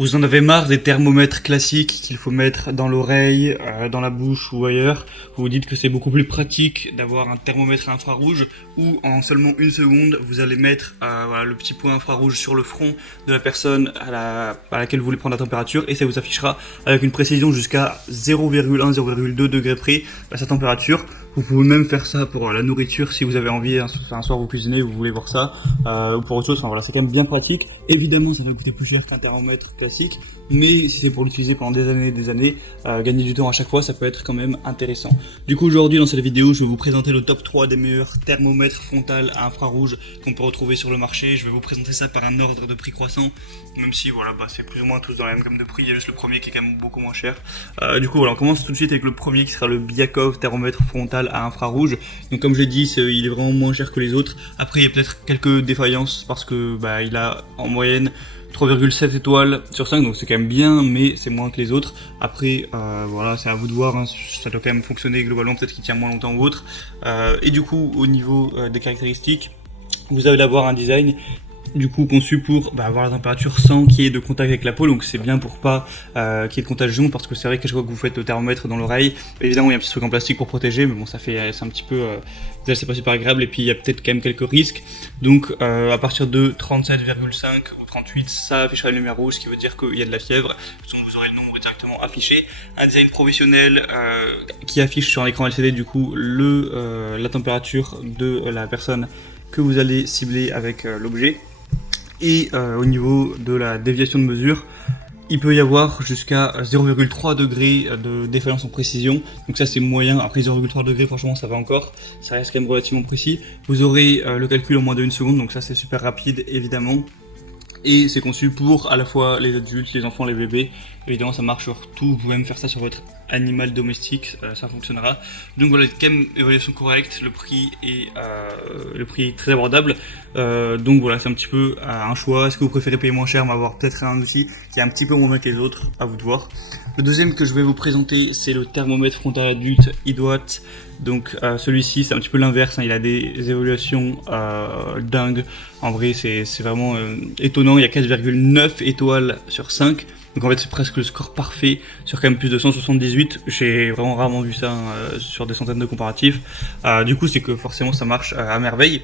Vous en avez marre des thermomètres classiques qu'il faut mettre dans l'oreille, dans la bouche ou ailleurs. Vous vous dites que c'est beaucoup plus pratique d'avoir un thermomètre à infrarouge où en seulement une seconde vous allez mettre voilà, le petit point infrarouge sur le front de la personne à laquelle vous voulez prendre la température et ça vous affichera avec une précision jusqu'à 0,1, 0,2 degrés près sa température. Vous pouvez même faire ça pour la nourriture si vous avez envie, un soir vous cuisinez, vous voulez voir ça, ou pour autre chose, enfin voilà, c'est quand même bien pratique. Évidemment ça va coûter plus cher qu'un thermomètre classique, mais si c'est pour l'utiliser pendant des années, gagner du temps à chaque fois, ça peut être quand même intéressant. Du coup aujourd'hui dans cette vidéo, je vais vous présenter le top 3 des meilleurs thermomètres frontal à infrarouge qu'on peut retrouver sur le marché. Je vais vous présenter ça par un ordre de prix croissant, même si voilà, c'est plus ou moins tous dans la même gamme de prix, il y a juste le premier qui est quand même beaucoup moins cher. Du coup voilà, on commence tout de suite avec le premier qui sera le Biakov thermomètre frontal à infrarouge. Donc comme je l'ai dit, il est vraiment moins cher que les autres. Après il y a peut-être quelques défaillances parce que il a en moyenne 3,7 étoiles sur 5, donc c'est quand même bien, mais c'est moins que les autres. Après, voilà, c'est à vous de voir, hein, ça doit quand même fonctionner globalement, peut-être qu'il tient moins longtemps ou autre. Et du coup, au niveau des caractéristiques, vous allez avoir un design du coup conçu pour avoir la température sans qu'il y ait de contact avec la peau, donc c'est bien pour pas qu'il y ait de contagion, parce que c'est vrai que chaque fois que vous faites le thermomètre dans l'oreille, évidemment il y a un petit truc en plastique pour protéger, mais bon c'est un petit peu c'est pas super agréable, et puis il y a peut-être quand même quelques risques. Donc à partir de 37,5 ou 38, ça affichera la lumière rouge, ce qui veut dire qu'il y a de la fièvre. Vous aurez le nombre directement affiché. Un design professionnel qui affiche sur un écran LCD du coup la température de la personne que vous allez cibler avec l'objet. Et au niveau de la déviation de mesure, il peut y avoir jusqu'à 0,3 degrés de défaillance en précision. Donc ça c'est moyen. Après 0,3 degrés, franchement ça va encore. Ça reste quand même relativement précis. Vous aurez le calcul en moins de 1 seconde, donc ça c'est super rapide évidemment. Et c'est conçu pour à la fois les adultes, les enfants, les bébés. Évidemment ça marche sur tout, vous pouvez même faire ça sur votre animal domestique, ça fonctionnera. Donc voilà, quand même évaluation correcte, le prix est très abordable. Donc voilà, c'est un petit peu un choix. Est-ce que vous préférez payer moins cher mais avoir peut-être un outil qui est un petit peu moins bien que les autres, à vous de voir. Le deuxième que je vais vous présenter, c'est le thermomètre frontal adulte iDoT. Donc celui-ci c'est un petit peu l'inverse, hein, il a des évaluations dingues. En vrai c'est vraiment étonnant, il y a 4,9 étoiles sur 5. Donc en fait c'est presque le score parfait sur quand même plus de 178. J'ai vraiment rarement vu ça sur des centaines de comparatifs. Du coup c'est que forcément ça marche à merveille.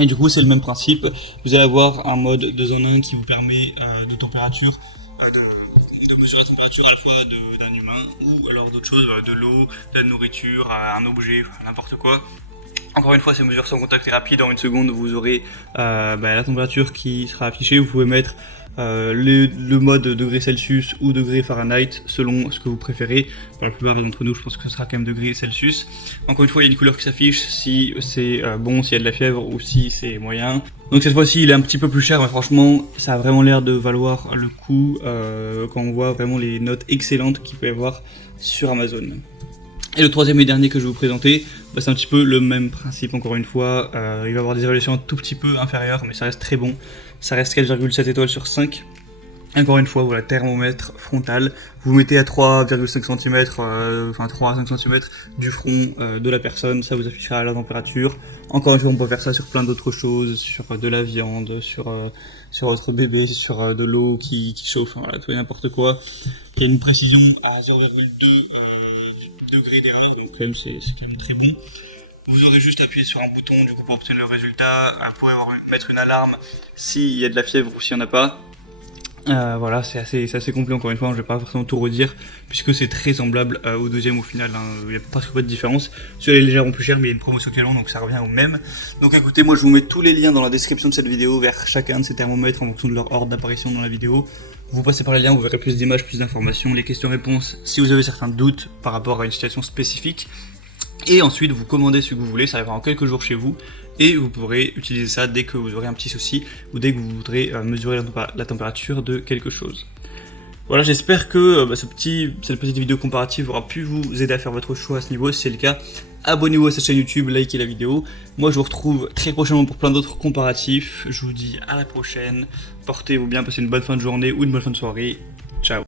Et du coup c'est le même principe, vous allez avoir un mode 2 en 1 qui vous permet de température, de mesurer la température à la fois d'un humain ou alors d'autres choses, de l'eau, de la nourriture, un objet, n'importe quoi. Encore une fois, ces mesures sans contact et rapides, en 1 seconde vous aurez la température qui sera affichée. Vous pouvez mettre le mode degrés Celsius ou degrés Fahrenheit selon ce que vous préférez. Pour la plupart d'entre nous, je pense que ce sera quand même degrés Celsius. Encore une fois, il y a une couleur qui s'affiche si c'est bon, s'il y a de la fièvre ou si c'est moyen. Donc cette fois-ci, il est un petit peu plus cher, mais franchement, ça a vraiment l'air de valoir le coup quand on voit vraiment les notes excellentes qu'il peut y avoir sur Amazon. Et le troisième et dernier que je vais vous présenter, c'est un petit peu le même principe encore une fois. Il va avoir des évaluations un tout petit peu inférieures, mais ça reste très bon. Ça reste 4,7 étoiles sur 5. Encore une fois, voilà, thermomètre frontal. Vous mettez à 3,5 cm, 3 à 5 cm du front de la personne, ça vous affichera la température. Encore une fois, on peut faire ça sur plein d'autres choses, sur de la viande, sur votre bébé, sur de l'eau qui chauffe, voilà, tout et n'importe quoi. Il y a une précision à 0,2 degrés d'erreur, donc quand même c'est quand même très bon. Vous aurez juste appuyé sur un bouton du coup pour obtenir le résultat. Vous pouvez mettre une alarme s'il y a de la fièvre ou s'il n'y en a pas. Voilà, c'est assez complet encore une fois, je vais pas forcément tout redire puisque c'est très semblable au deuxième au final, hein, il n'y a presque pas de différence. Celui-là est légèrement plus cher mais il y a une promotion actuellement donc ça revient au même. Donc écoutez, moi je vous mets tous les liens dans la description de cette vidéo vers chacun de ces thermomètres en fonction de leur ordre d'apparition dans la vidéo. Vous passez par les liens, vous verrez plus d'images, plus d'informations, les questions-réponses si vous avez certains doutes par rapport à une situation spécifique. Et ensuite vous commandez ce que vous voulez, ça arrivera en quelques jours chez vous. Et vous pourrez utiliser ça dès que vous aurez un petit souci ou dès que vous voudrez mesurer la température de quelque chose. Voilà, j'espère que cette petite vidéo comparative aura pu vous aider à faire votre choix à ce niveau. Si c'est le cas, abonnez-vous à cette chaîne YouTube, likez la vidéo. Moi je vous retrouve très prochainement pour plein d'autres comparatifs. Je vous dis à la prochaine, portez-vous bien, passez une bonne fin de journée ou une bonne fin de soirée.